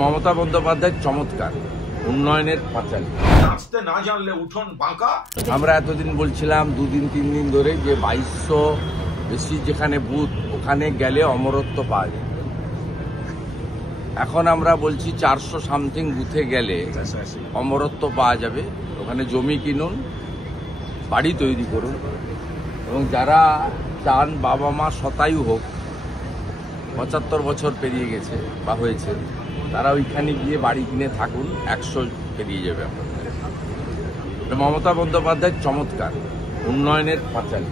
মমতা বন্দ্যোপাধ্যায় চমৎকার উন্নয়নের পাঁচালী। নাচতে না জানলে উঠোন বাঁকা। আমরা এতদিন বলছিলাম 2 দিন 3 দিন ধরে যে 2200 বেশি যেখানে বুথ ওখানে গেলে অমরত্ব পাওয়া যায়। এখন আমরা বলছি 400 সামথিং বুথে গেলে অমরত্ব পাওয়া যাবে। ওখানে জমি কিনুন, বাড়ি তৈরি করুন, এবং যারা চান বাবা মা শতায়ু হোক, 75 বছর পেরিয়ে গেছে বা হয়েছে, তারা ওইখানে গিয়ে বাড়ি কিনে থাকুন, 100 পেরিয়ে যাবে আপনাদের। মমতা বন্দ্যোপাধ্যায় চমৎকার উন্নয়নের পাঁচালী।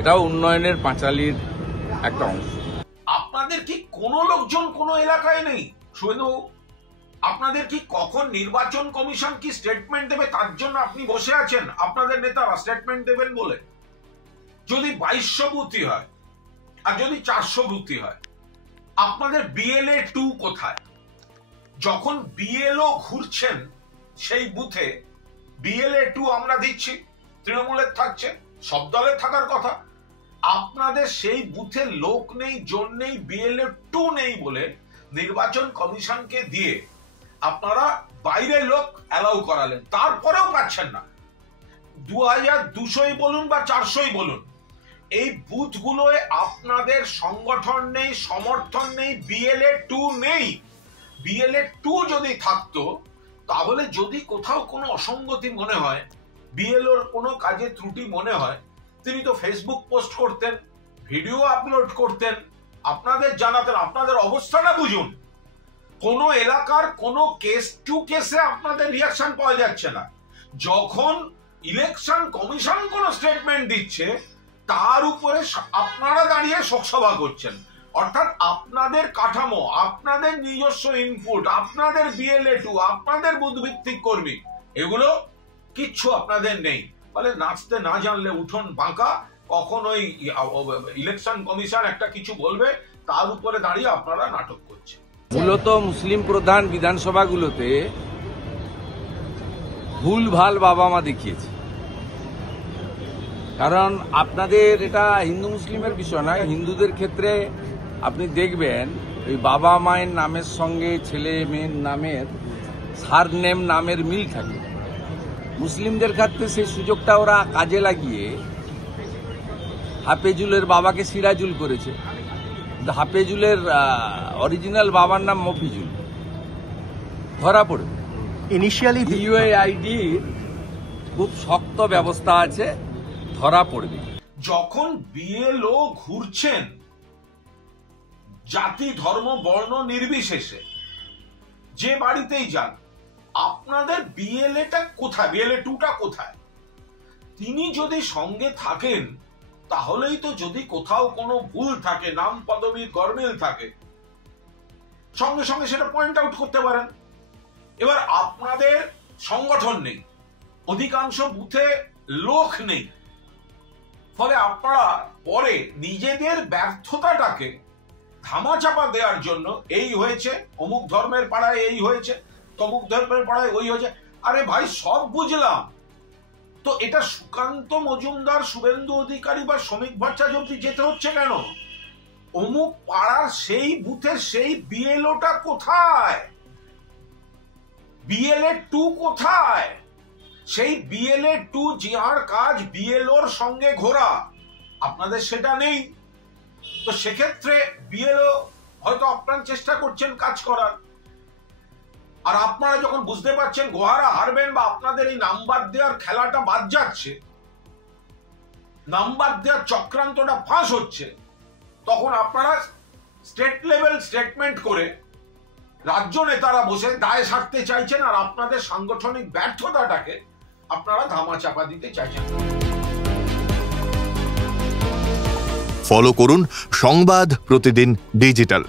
এটাও উন্নয়নের পাঁচালীর একটা অংশ। আপনাদের কি কোনো লোকজন কোনো এলাকায় নেই? শুধু আপনাদের কি কখন নির্বাচন কমিশন কি স্টেটমেন্ট দেবে তার জন্য আপনি বসে আছেন? আপনাদের নেতারা স্টেটমেন্ট দেবেন বলে। যদি 2200 বুথই হয় আর যদি 400 বুথই হয়, আপনাদের BLA 2 কোথায়? যখন BLO ঘুরছেন সেই বুথে BLA 2 আমরা দিচ্ছি, তৃণমূলের থাকছে, সব দলের থাকার কথা। আপনাদের সেই বুথে লোক নেই, জন নেই, BLA 2 নেই বলে নির্বাচন কমিশনকে দিয়ে আপনারা বাইরের লোক অ্যালাউ করালেন, তারপরেও পাচ্ছেন না। 2200 বলুন বা 400 বলুন, এই বুথগুলোয় আপনাদের সংগঠন নেই, সমর্থন নেই, BLA 2 নেই। BLA 2 যদি থাকতো, তাহলে যদি কোথাও কোনো অসঙ্গতি মনে হয়, BLOর কোনো কাজে ত্রুটি মনে হয়, তিনি তো ফেসবুক পোস্ট করতেন, ভিডিও আপলোড করতেন, আপনাদের জানাতেন। আপনাদের অবস্থাটা বুঝুন। কোন এলাকার কোন কেস টু কেসে আপনাদের রিয়াকশন পাওয়া যাচ্ছে না। যখন ইলেকশন কমিশন কোন স্টেটমেন্ট দিচ্ছে, তার উপরে আপনারা দাঁড়িয়ে শোকসভা করছেন। অর্থাৎ আপনাদের কাঠামো, আপনাদের নিজস্ব ইনপুট, আপনাদের BLA 2, আপনাদের বুথ ভিত্তিক কর্মী, এগুলো কিচ্ছু আপনাদের নেই। বলে নাচতে না জানলে উঠোন বাঁকা। কখন ওই ইলেকশন কমিশন একটা কিছু বলবে, তার উপরে দাঁড়িয়ে আপনারা নাটক করছেন। মূলত মুসলিম প্রধান বিধানসভাগুলোতে ভুলভাল বাবা মা দেখিয়েছে। কারণ আপনাদের এটা হিন্দু মুসলিমের বিষয় নয়, হিন্দুদের ক্ষেত্রে আপনি দেখবেন ওই বাবা মায়ের নামের সঙ্গে ছেলে মেয়ের নামের সারনেম নামের মিল থাকে। মুসলিমদের ক্ষেত্রে সেই সুযোগটা ওরা কাজে লাগিয়ে হাফেজুলের বাবাকে সিরাজুল করেছে। হাফেজুলের অরিজিনাল বাবার নাম মফিজুল, ধরা পড়বে। ইনিশিয়ালি UAIDর খুব শক্ত ব্যবস্থা আছে, ধরা পড়বে। যখন BLO ঘুরছেন জাতি ধর্ম বর্ণ নির্বিশেষে, যে বাড়িতেই যান, আপনাদের BLAটা কোথায়, BLA 2টা কোথায়? তিনি যদি সঙ্গে থাকেন, তাহলেই তো, যদি কোথাও কোনো ভুল থাকে, নাম পদবী গরমিল থাকে, সঙ্গে সঙ্গে সেটা পয়েন্ট আউট করতে পারেন। এবার আপনাদের সংগঠন নেই, অধিকাংশ বুথে লোক নেই, ফলে আপনারা পরে নিজেদের ব্যর্থতাটাকে ধামাচাপা দেওয়ার জন্য এই হয়েছে, অমুক ধর্মের পাড়ায় এই হয়েছে, তমুক ধর্মের পাড়ায় ওই হয়েছে। আরে ভাই, সব বুঝলাম, তো এটা সুকান্ত মজুমদার, শুভেন্দু অধিকারী বা শ্রমিক ভট্টাচার্য অবধি যেতে হচ্ছে কেন? অমুক পাড়ার সেই বুথের সেই BLOটা কোথায়? BLA 2 কোথায়? সেই BLA 2 যার কাজ BLOর সঙ্গে ঘোরা, আপনাদের সেটা নেই। তো সেক্ষেত্রে BLO হয়তো আপনারা চেষ্টা করছেন কাজ করার, আর আপনারা যখন বুঝতে পারছেন গোহারা হারবেন বা আপনাদের এই নাম্বার দেওয়ার খেলাটা বাদ যাচ্ছে, নাম্বার দেওয়ার চক্রান্তটা ফাঁস হচ্ছে, তখন আপনারা স্টেট লেভেল স্টেটমেন্ট করে রাজ্য নেতারা বসে দায় সারতে চাইছেন, আর আপনাদের সাংগঠনিক ব্যর্থতাটাকে আপনারা ধামাচাপা দিতে চাইছেন। ফলো করুন সংবাদ প্রতিদিন ডিজিটাল।